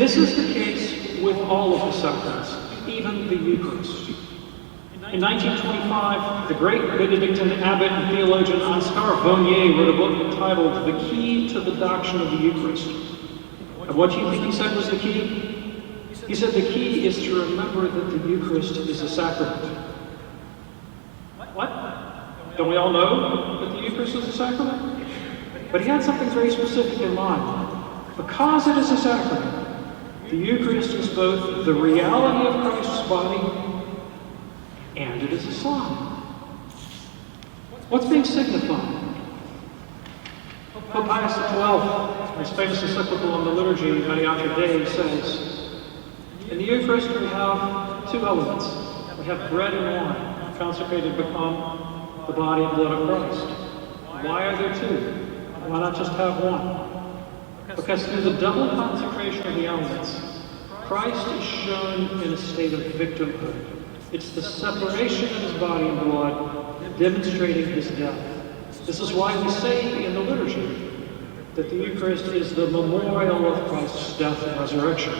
And this is the case with all of the sacraments, even the Eucharist. In 1925, the great Benedictine abbot and theologian Oscar Bonier wrote a book entitled The Key to the Doctrine of the Eucharist. And what do you think he said was the key? He said the key is to remember that the Eucharist is a sacrament. What? Don't we all know that the Eucharist is a sacrament? But he had something very specific in mind. Because it is a sacrament, the Eucharist is both the reality of Christ's body and it is a sign. What's being signified? Pope Pius XII, in his famous encyclical on the Liturgy, Mediator, says, in the Eucharist we have two elements. We have bread and wine, consecrated to become the body and blood of Christ. Why are there two? Why not just have one? Because through the double consecration of the elements, Christ is shown in a state of victimhood. It's the separation of his body and blood, demonstrating his death. This is why we say in the liturgy that the Eucharist is the memorial of Christ's death and resurrection.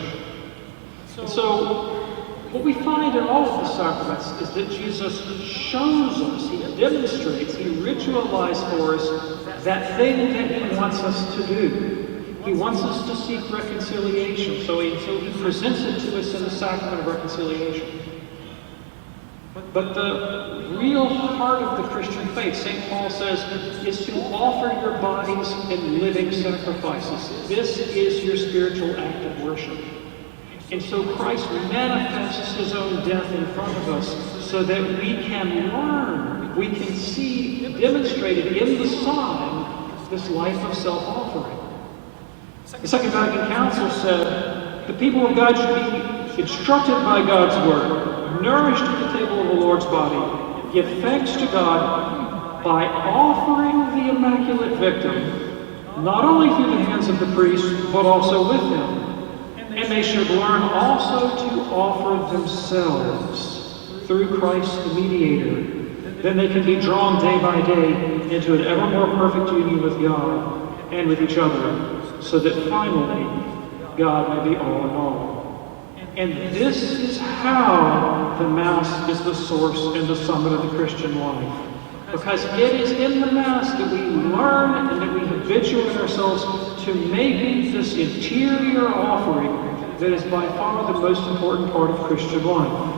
And so, what we find in all of the sacraments is that Jesus shows us, he demonstrates, he ritualizes for us that thing that he wants us to do. He wants us to seek reconciliation, so he presents it to us in the sacrament of reconciliation. But the real heart of the Christian faith, St. Paul says, is to offer your bodies in living sacrifices. This is your spiritual act of worship. And so Christ manifests his own death in front of us so that we can learn, we can see demonstrated in the sign this life of self-offering. The Second Vatican Council said, the people of God should be instructed by God's word, nourished at the table of the Lord's body, give thanks to God by offering the Immaculate Victim, not only through the hands of the priest, but also with him. And they should learn also to offer themselves through Christ the Mediator. Then they can be drawn day by day into an ever more perfect union with God and with each other, so that finally God may be all in all. And this is how the Mass is the source and the summit of the Christian life. Because it is in the Mass that we learn and that we habituate ourselves to making this interior offering that is by far the most important part of Christian life.